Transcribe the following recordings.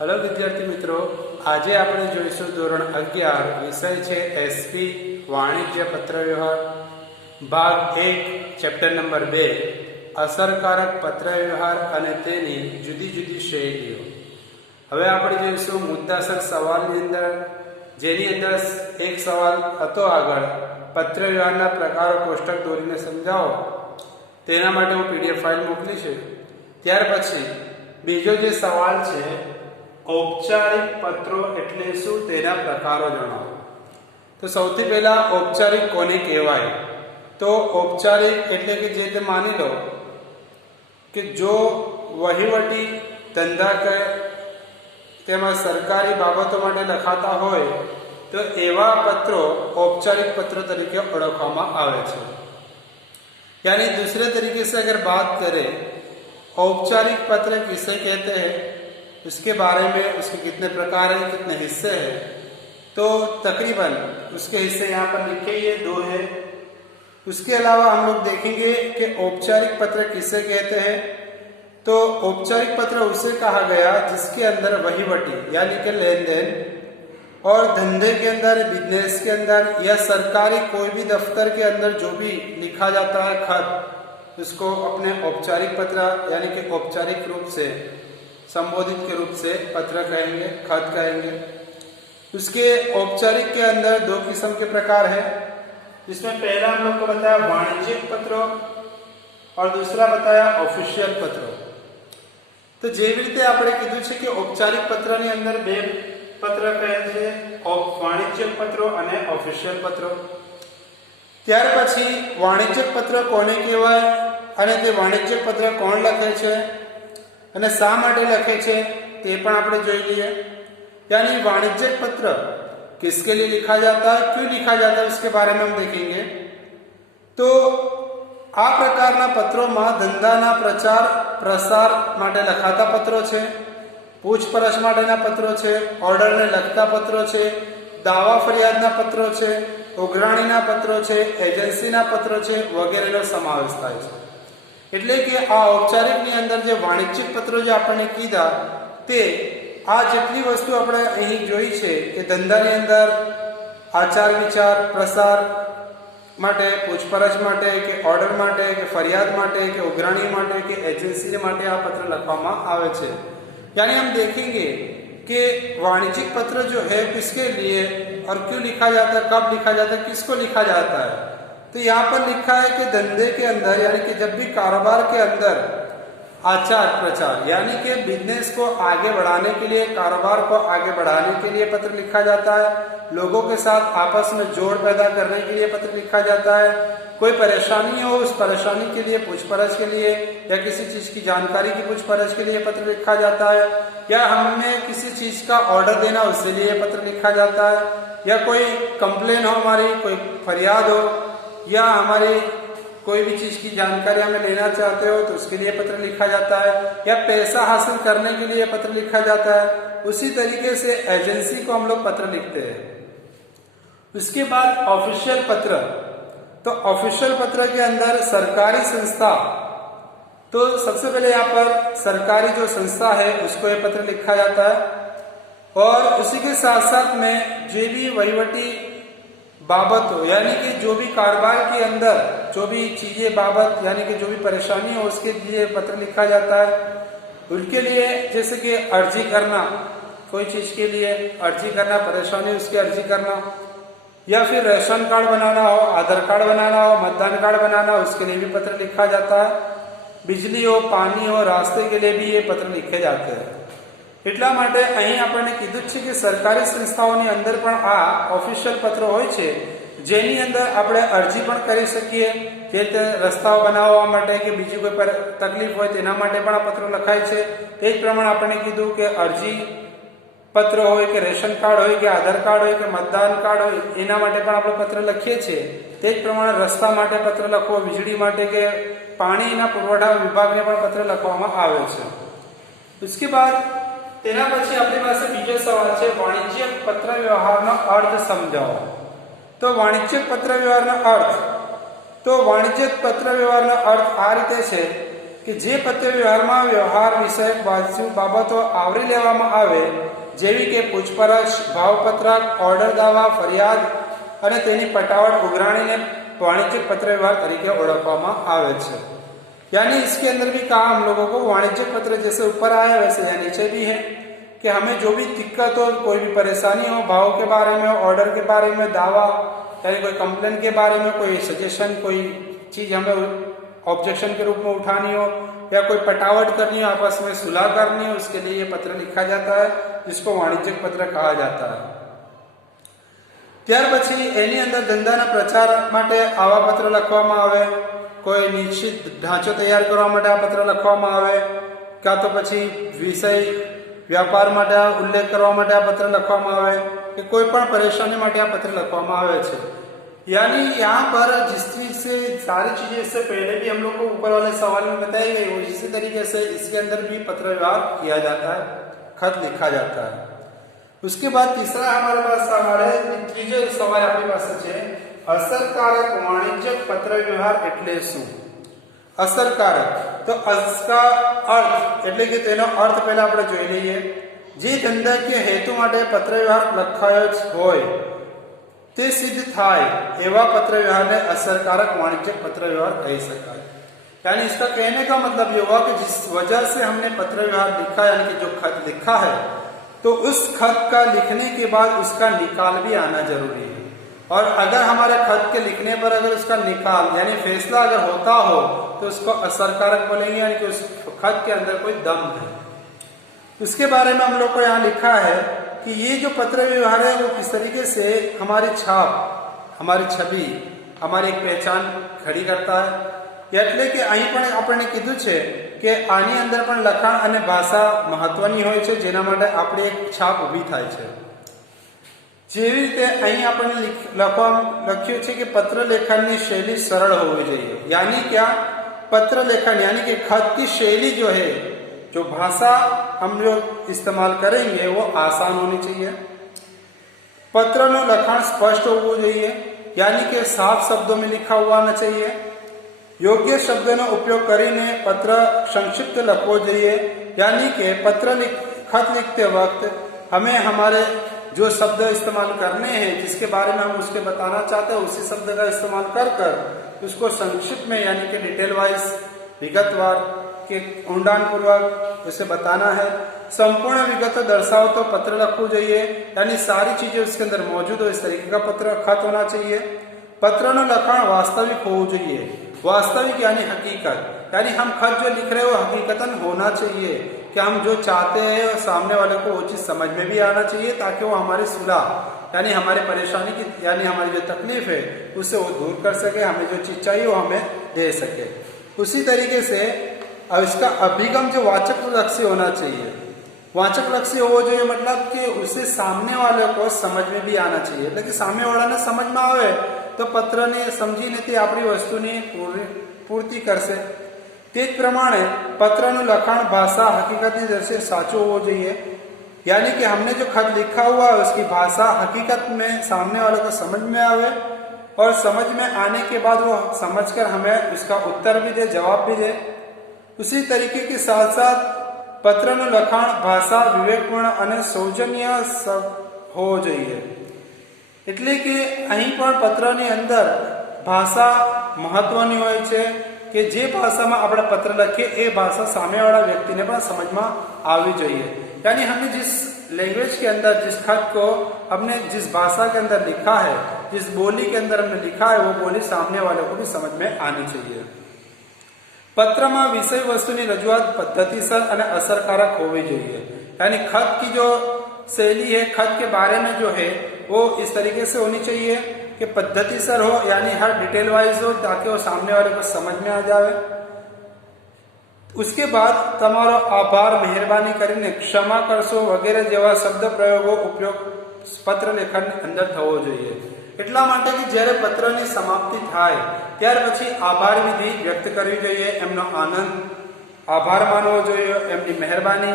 Hello विद्यार्थी मित्रों, आज આપણે જોઈશું ધોરણ 11 વિષય છે એસપી વાણિજ્ય પત્ર વ્યવહાર ભાગ 1 ચેપ્ટર નંબર 2 અસરકારક પત્ર વ્યવહાર અને તેની જુદી જુદી શૈલીઓ। હવે આપણે જોઈશું મુદ્દાસર સવાલની અંદર, જેની અંદર એક સવાલ હતો આગળ પત્ર વ્યવહારના પ્રકારો કોષ્ટક દોરીને સમજાવો। તેના માટે હું પીડીએફ ફાઇલ મોકલી છે। ત્યાર પછી બીજો જે સવાલ છે औपचारिक पत्रों एटले शुं तेना प्रकारो जणावो। तो सौथी पहला औपचारिक कोने कहेवाय? तो औपचारिक एटले के जे ते मानी लो कि जो वहीवटी धंधा के तेमां सरकारी बाबतो माटे लखाता होय तो एवा पत्रों औपचारिक पत्रों तरीके ओळखवामां आवे छे। यानी दूसरे तरीके से अगर बात करें औपचारिक पत्र किसे कहते हैं, उसके बारे में, उसके कितने प्रकार हैं, कितने हिस्से हैं, तो तकरीबन उसके हिस्से यहाँ पर लिखे ये 2 हैं। उसके अलावा हम लोग देखेंगे कि औपचारिक पत्र किसे कहते हैं। तो औपचारिक पत्र उसे कहा गया जिसके अंदर वहीवटी यानी कि लेन देन और धंधे के अंदर, बिजनेस के अंदर या सरकारी कोई भी दफ्तर के अंदर जो भी लिखा जाता है खत, उसको अपने औपचारिक पत्र यानी कि औपचारिक रूप से संबोधित के रूप से पत्र कहेंगे, खत कहेंगे। उसके औपचारिक के अंदर 2 किस्म के प्रकार है, जिसमें पहला हम लोग को बताया वाणिज्यिक पत्रों और दूसरा बताया ऑफिशियल पत्रों। तो जेवी रीते आपणे कीधुं छे कि औपचारिक पत्रनी अंदर 2 पत्र कहे छे, वाणिज्यिक पत्रों अने ऑफिशियल पत्रों। त्यार पछी वाणिज्यिक पत्र कोने कहेवाय अने ते वाणिज्यिक पत्र कोण लखे छे અને શા માટે લખે છે તે પણ આપણે જોઈ લઈએ। यानी वाणिज्यिक पत्र किसके लिए लिखा जाता है, क्यों लिखा जाता है, उसके बारे में हम देखेंगे। तो आ प्रकारना पत्रों धंधाना प्रचार प्रसार माटे लखाता पत्रों छे, पूछपरछ माटेना पत्रों छे, ऑर्डर ने लगता पत्रों छे, दावा फरियादना पत्रों छे, उघराણીના पत्रों छे, एजेंसीना पत्रों छे वगैरेનો समावेश થાય છે। એટલે કે આ ઔપચારિકની અંદર જે વાણિજ્યિક પત્રો જે આપણને કીધા તે આ જેટલી વસ્તુ આપણે અહીં જોઈ છે કે ધંધાની અંદર આચાર વિચાર પ્રસાર માટે, પૂછપરછ માટે કે ઓર્ડર માટે કે ફરિયાદ માટે કે ઉઘરાણી માટે કે એજન્સી માટે આ પત્ર લખવામાં આવે છે। यानी हम देखेंगे कि वाणिज्यिक पत्र जो है किसके लिए और क्यों लिखा जाता है, कब लिखा जाता है, किसको लिखा जाता है। तो यहाँ पर लिखा है कि धंधे के अंदर यानी कि जब भी कारोबार के अंदर आचार प्रचार यानी कि बिजनेस को आगे बढ़ाने के लिए, कारोबार को आगे बढ़ाने के लिए पत्र लिखा जाता है, लोगों के साथ आपस में जोड़ पैदा करने के लिए पत्र लिखा जाता है, कोई परेशानी हो उस परेशानी के लिए पूछपरछ के लिए या किसी चीज की जानकारी की पूछपरछ के लिए पत्र लिखा जाता है, या हमें किसी चीज का ऑर्डर देना उसके लिए पत्र लिखा जाता है, या कोई कंप्लेन हो, हमारी कोई फरियाद हो, या हमारी कोई भी चीज की जानकारी हमें लेना चाहते हो तो उसके लिए पत्र लिखा जाता है, या पैसा हासिल करने के लिए पत्र लिखा जाता है। उसी तरीके से एजेंसी को हम लोग पत्र लिखते हैं। उसके बाद ऑफिशियल पत्र। तो ऑफिशियल पत्र के अंदर सरकारी संस्था, तो सबसे पहले यहाँ पर सरकारी जो संस्था है उसको ये पत्र लिखा जाता है, और उसी के साथ साथ में जो भी वहीवटी बाबत हो यानी कि जो भी कारोबार के अंदर जो भी चीजें बाबत यानी कि जो भी परेशानी हो उसके लिए पत्र लिखा जाता है। उनके लिए जैसे कि अर्जी करना, कोई चीज के लिए अर्जी करना, परेशानी उसकी अर्जी करना, या फिर राशन कार्ड बनाना हो, आधार कार्ड बनाना हो, मतदान कार्ड बनाना हो, उसके लिए भी पत्र लिखा जाता है। बिजली हो, पानी हो, रास्ते के लिए भी ये पत्र लिखे जाते हैं। એટલા માટે અહીં આપણને કીધું છે કે સરકારી સંસ્થાઓની અંદર પણ આ ઓફિશિયલ પત્રો હોય છે, જેની અંદર આપણે અરજી પણ કરી શકીએ, જે તે રસ્તાઓ બનાવવા માટે કે બીજી કોઈ તકલીફ હોય તેના માટે પણ આ પત્રો લખાય છે। તે જ પ્રમાણે આપણને કીધું કે અરજી પત્ર હોય કે રેશન કાર્ડ હોય કે આધાર કાર્ડ હોય કે मतदान કાર્ડ હોય એના માટે પણ આપણે પત્ર લખીએ છીએ। તે જ પ્રમાણે રસ્તા માટે પત્ર લખવો, વીજળી માટે કે પાણીના પુરવઠા વિભાગને પણ પત્ર લખવામાં આવે છે। उसके बाद तेना पछी अपनी पास बीजो सवाल है वाणिज्यिक पत्र व्यवहारनो अर्थ समझाओ। तो वाणिज्यिक पत्र व्यवहारनो अर्थ, तो वाणिज्यिक पत्र व्यवहारनो अर्थ आ रीते छे કે જે પત્ર વ્યવહારમાં વ્યવહાર વિષયક બાબતો આવરી લેવામાં આવે, જેવી કે પૂછપરછ, ભાવપત્રક, ઓર્ડર, દાવા, ફરિયાદ અને તેની પટાવટ ઉઘરાણીને वाणिज्यिक पत्र व्यवहार तरीके ओळखવામાં આવે છે। यानी इसके अंदर भी कहा हम लोगों को वाणिज्यिक पत्र जैसे ऊपर आया वैसे यहाँ नीचे भी है कि हमें जो भी दिक्कत हो, कोई भी परेशानी हो, भाव के बारे में, ऑर्डर के बारे में, दावा यानी कोई कंप्लेन के बारे में, कोई सजेशन, कोई चीज हमें ऑब्जेक्शन के रूप में उठानी हो या कोई पटावट करनी हो, आपस में सुलह करनी हो, उसके लिए ये पत्र लिखा जाता है, जिसको वाणिज्यिक पत्र कहा जाता है। ત્યાર પછી એની અંદર ધંધાના પ્રચાર માટે આવા પત્ર લખવામાં આવે, કોઈ નિશ્ચિત ઢાંચો તૈયાર કરવા માટે આ પત્ર લખવામાં આવે, કાં તો પછી વિષય વ્યાપાર માટે ઉલ્લેખ કરવા માટે આ પત્ર લખવામાં આવે, કે કોઈ પણ પરેશાની માટે આ પત્ર લખવામાં આવે છે। यानी यहाँ पर जिस चीज से सारी चीजें इससे पहले भी हम लोग को ऊपर वाले सवाल में बताई गई, वो इसी तरीके से इसके अंदर भी पत्र व्यवहार किया जाता है, खत लिखा जाता है। उसके बाद तीसरा हमारे पास ત્રીજો सवाल अपनी पास है, असरकारक वाणिज्यिक पत्र व्यवहार એટલે શું? असरकारक तो इसका अर्थ એટલે કે તેનો અર્થ પહેલા આપણે જોઈ લઈએ। જે ધંધાકીય હેતુ માટે પત્ર વ્યવહાર લખાયો હોય તે સિદ્ધ થાય એવા પત્ર વ્યવહારને असरकारक वाणिज्यिक पत्र व्यवहार કહી શકાય। यानी इसका कहने का मतलब ये हुआ कि जिस वजह से हमने पत्र व्यवहार लिखा, यानी कि जो खत लिखा है, तो उस खत का लिखने के बाद उसका निकाल भी आना जरूरी है। और अगर हमारे खत के लिखने पर अगर उसका निकाल यानी फैसला अगर होता हो तो उसको असरकारक बोलेंगे, यानी कि उस खत के अंदर कोई दम है। उसके बारे में हम लोग को यहाँ लिखा है कि ये जो पत्र व्यवहार है वो किस तरीके से हमारी छाप, हमारी छवि, हमारी एक पहचान खड़ी करता है। એટલે કે અહીં પણ આપણને કીધું છે કે આની અંદર પણ લખાણ અને ભાષા મહત્વની હોય છે, જેના માટે આપણી એક છાપ ઊભી થાય છે। જેવી રીતે અહીં આપણને લખ્યું છે કે પત્ર લેખનની શૈલી સરળ હોવી જોઈએ। यानी क्या, पत्र लेखन यानी कि खत की शैली जो है, जो भाषा हम लोग इस्तेमाल करेंगे वो आसान होनी चाहिए। पत्रનું લખાણ સ્પષ્ટ હોવું જોઈએ, यानी कि साफ शब्दों में लिखा हुआ होना चाहिए। योग्य शब्दों उपयोग કરીને पत्र संक्षिप्त લખવો જોઈએ, यानी कि खत लिखते वक्त हमें हमारे जो शब्द इस्तेमाल करने हैं, जिसके बारे में हम उसके बताना चाहते हैं, उसी शब्द का इस्तेमाल कर उसको संक्षिप्त में यानी कि डिटेल वाइज, विगतवार के ઊંડાણ पूर्वक उसे बताना है। संपूर्ण विगत दर्शाओ तो पत्र લખવું જોઈએ, यानी सारी चीजें उसके अंदर मौजूद हो, इस तरीके का पत्र खत होना चाहिए। पत्रનું લખાણ વાસ્તવિક હોવું જોઈએ। वास्तविक यानी हकीकत, यानी हम खत जो लिख रहे हो हकीकतन होना चाहिए कि हम जो चाहते हैं सामने वाले को वो चीज समझ में भी आना चाहिए, ताकि वो हमारी सुलह यानी हमारी परेशानी की यानी हमारी जो तकलीफ है उससे वो दूर कर सके, हमें जो चीज चाहिए वो हमें दे सके। उसी तरीके से अब इसका अभिगम जो वाचक लक्ष्य होना चाहिए। वाचक लक्ष्य हो जो मतलब कि उसे सामने वाले को समझ में भी आना चाहिए, એટલે કે સામે વાળાને સમજમાં આવે તો પત્રને સમજીને તે આપણી વસ્તુની પૂર્તિ કરશે। તે જ પ્રમાણે પત્રનું લખાણ ભાષા હકીકતની દ્રષ્ટિએ સાચું હોવું જોઈએ, यानी कि हमने जो खत लिखा हुआ है उसकी भाषा हकीकत में सामने वाले को समझ में आवे, और समझ में आने के बाद वो समझकर हमें उसका उत्तर भी दे, जवाब भी दे। उसी तरीके के साथ साथ પત્રનું લખાણ ભાષા વિવેકપૂર્ણ અને સૌજન્ય હોવો જોઈએ। એટલે કે અહીં પણ પત્રની અંદર ભાષા મહત્વની હોય છે કે જે ભાષામાં આપણે પત્ર લખીએ એ ભાષા સામેવાળા વ્યક્તિને પણ સમજમાં આવવી જોઈએ। यानी हमने जिस लैंग्वेज के अंदर जिस खत को हमने जिस भाषा के अंदर लिखा है, जिस बोली के अंदर हमने लिखा है, वो बोली सामने वाले को भी समझ में आनी चाहिए। पत्रमा विषय वस्तुની રજૂઆત પદ્ધતિસર અને અસરકારક હોવી જોઈએ। यानी खत की जो शैली है, खत के बारे में जो है वो इस तरीके से होनी चाहिए कि पद्धतिसर हो, यानी हर डिटेल वाइज हो, ताकि वो सामने वाले को समझ में आ जाए। उसके बाद તમારો આભાર, મહેરબાની કરીને, ક્ષમા કરશો વગેરે જેવા શબ્દ પ્રયોગો ઉપયોગ પત્ર લેખન અંદર થવો જોઈએ। એટલા માટે કે જ્યારે પત્રની સમાપ્તિ થાય ત્યાર પછી આભાર વિધિ વ્યક્ત કરવી જોઈએ, એમનો આનંદ, આભાર માનવો જોઈએ, એમની મહેરબાની,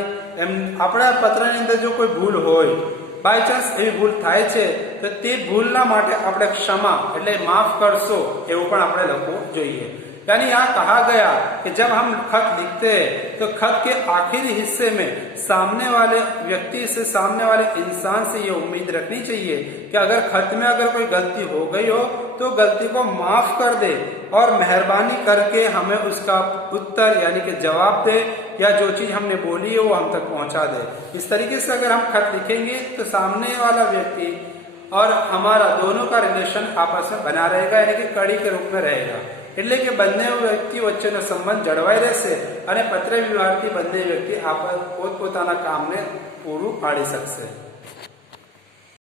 આપણા પત્રની અંદર જો કોઈ ભૂલ હોય, બાય ચાન્સ એવી ભૂલ થાય છે તો તે ભૂલના માટે આપણે ક્ષમા એટલે માફ કરશો એવું પણ આપણે લખવું જોઈએ। यानी यहाँ कहा गया कि जब हम खत लिखते हैं तो खत के आखिरी हिस्से में सामने वाले व्यक्ति से, सामने वाले इंसान से ये उम्मीद रखनी चाहिए कि अगर खत में अगर कोई गलती हो गई हो तो गलती को माफ कर दे और मेहरबानी करके हमें उसका उत्तर यानी कि जवाब दे, या जो चीज हमने बोली है वो हम तक पहुंचा दे। इस तरीके से अगर हम खत लिखेंगे तो सामने वाला व्यक्ति और हमारा दोनों का रिलेशन आपस में बना रहेगा, यानी कि कड़ी के रूप में रहेगा। એટલે કે બંને વ્યક્તિ વચ્ચેનો સંબંધ જળવાઈ રહેશે અને પત્ર વ્યવહારથી બંને વ્યક્તિ પોતપોતાના કામને પૂરું પાડી શકશે।